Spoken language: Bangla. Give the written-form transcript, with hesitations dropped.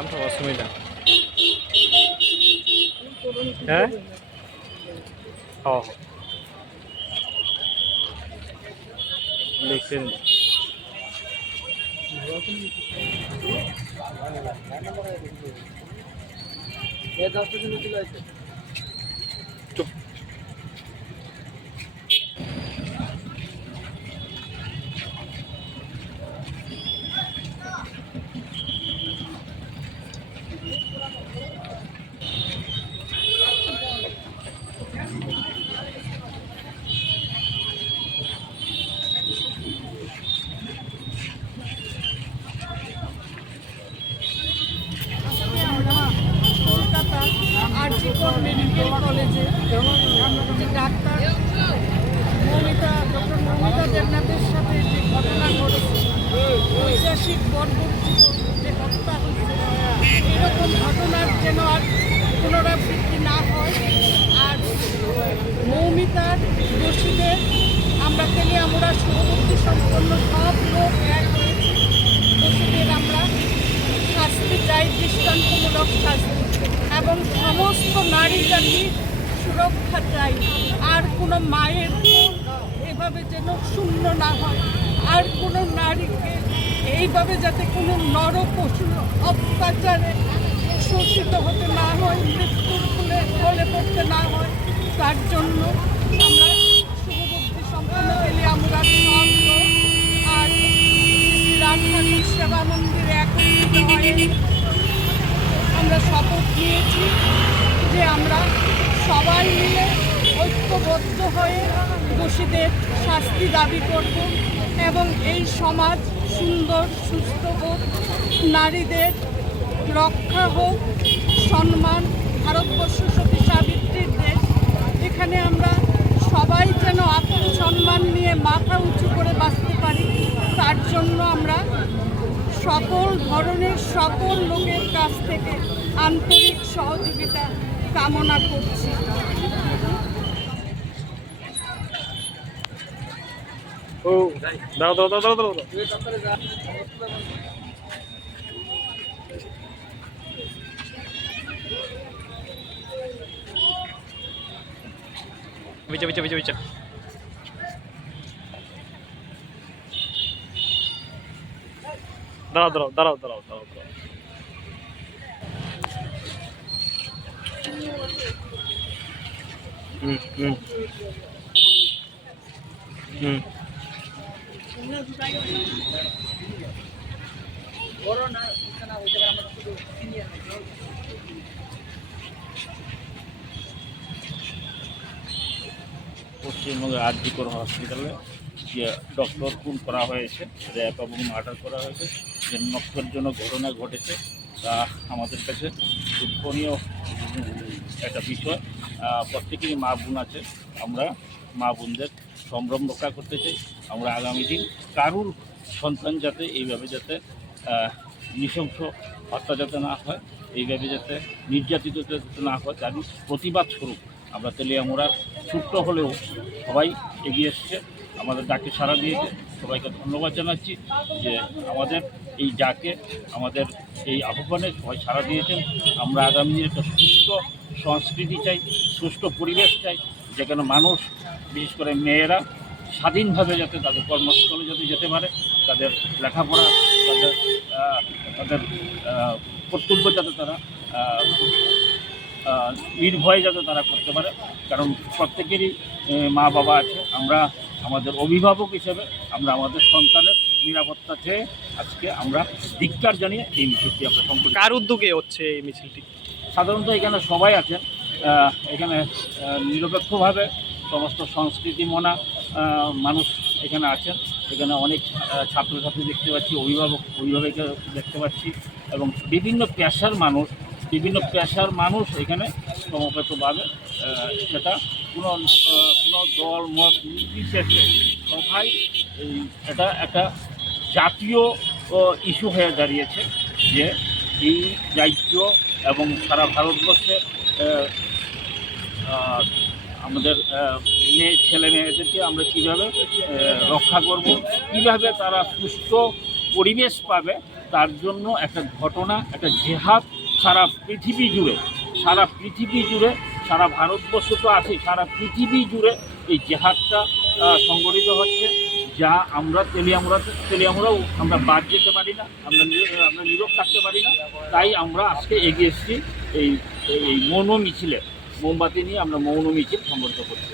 নামটা অসুবিধা হ্যাঁ ও লিখছেন চুপ আরজিকর মেডিকেল কলেজে যে ডাক্তার ডক্টর মৌমিতা দেবনাথের সাথে যে ঘটনা ঘটেছে, ঐতিহাসিক বর্বরচিত যে হত্যা হয়েছে, এরকম ঘটনার যেন আর পুনরাবৃত্তি না হয়। আর মৌমিতার দোষীদের আমরা তেলিয়ামুড়া শুভবুদ্ধি সম্পন্ন সব লোক এক হয়ে দোষীদের আমরা শাস্তি চাই, দৃষ্টান্তমূলক শাস্তি, এবং সমস্ত নারী জাতির সুরক্ষা চাই। আর কোনো মায়ের এভাবে যেন শূন্য না হয়, আর কোনো নারীকে এইভাবে যাতে কোনো নরপশু অত্যাচারে শোষিত হতে না হয়, মৃত্যুর ফলে পড়তে না হয়, তার জন্য আমরা শুভবুদ্ধি সম্পন্ন তেলিয়ামুড়ার সব লোক আর রাজধানী সেবা মন্দিরে একত্রিত হয়ে আমরা শপথ নিয়েছি যে আমরা সবাই মিলে ঐক্যবদ্ধ হয়ে দোষীদের শাস্তি দাবি করব এবং এই সমাজ সুন্দর সুস্থ হোক, নারীদের রক্ষা হোক, সম্মান। ভারতবর্ষ সতী সাবিত্রীর দেশ, এখানে আমরা সবাই যেন আত্মসম্মান নিয়ে মাথা উঁচু করে বাঁচতে পারি, তার জন্য আমরা সকল ধরনের সকল লোকের কাছ থেকে আন্তরিক সহযোগিতা কামনা করছি। ও দাও দাও দাও দাও দাও বিচা বিচা বিচা বিচা দাঁড়াও দাঁড়াও দাঁড়াও দাঁড়াও দাঁড়াও দাঁড়াও হুম হুম হুম পশ্চিমবঙ্গের আরজিকর হসপিটালে যে ডক্টর খুন করা হয়েছে, র্যাপ এবং মার্ডার করা হয়েছে, যে নক্ষরজনক ঘটনা ঘটেছে, তা আমাদের কাছে দুঃখনীয় একটা বিষয়। প্রত্যেকেরই মা বোন আছে, আমরা মা বোনদের সম্ভ্রম রক্ষা করতে চাই। আমরা আগামী দিন কারুর সন্তান যাতে এইভাবে যাতে নৃশংস হত্যা যাতে না হয়, এইভাবে যাতে নির্যাতিত যাতে না হয়, তারই প্রতিবাদ স্বরূপ আমরা তেলিয়ামুড়ার ছোট্ট হলেও সবাই এগিয়ে এসছে, আমাদের ডাকে সাড়া দিয়েছে। সবাইকে ধন্যবাদ জানাচ্ছি যে আমাদের এই ডাকে, আমাদের এই আহ্বানে সবাই সাড়া দিয়েছেন। আমরা আগামী দিনে একটা সুস্থ সংস্কৃতি চাই, সুষ্ঠু পরিবেশ চাই, যেখানে মানুষ, বিশেষ করে মেয়েরা স্বাধীনভাবে যাতে তাদের কর্মস্থলে যাতে যেতে পারে, তাদের লেখাপড়া, তাদের তাদের কর্তব্য যাতে তারা নির্ভয়ে যাতে তারা করতে পারে। কারণ প্রত্যেকেরই মা বাবা আছে, আমরা আমাদের অভিভাবক হিসেবে আমরা আমাদের সন্তানের নিরাপত্তা চেয়ে আজকে আমরা ধিক্কার জানিয়ে এই মিছিলটি আমরা সম্পূর্ণ। কার উদ্যোগে হচ্ছে এই মিছিলটি? সাধারণত এখানে সবাই আছেন, এখানে নিরপেক্ষভাবে সমস্ত সংস্কৃতি মনা মানুষ এখানে আছেন। এখানে অনেক ছাত্রছাত্রী দেখতে পাচ্ছি, অভিভাবক দেখতে পাচ্ছি, এবং বিভিন্ন পেশার মানুষ এখানে সমবেতভাবে, সেটা কোনো দল মত নির্বিশেষে সবাই এটা একটা জাতীয় ইস্যু হয়ে দাঁড়িয়েছে যে এই রাজ্য এবং সারা ভারতবর্ষে আমাদের ছেলে মেয়েদেরকে আমরা কীভাবে রক্ষা করব, কীভাবে তারা সুস্থ পরিবেশ পাবে, তার জন্য একটা ঘটনা, একটা জেহাদ সারা পৃথিবী জুড়ে, সারা ভারতবর্ষ তো আছে, সারা পৃথিবী জুড়ে এই জেহাদটা সংগঠিত হচ্ছে, যা আমরা তেলিয়ামুড়াও আমরা বাদ যেতে পারি না, আমরা নীরব থাকতে পারি না। তাই আমরা আজকে এগিয়ে এসেছি এই মৌন মিছিলে, মোমবাতি নিয়ে আমরা মৌন মিছিল সংগঠিত করছি।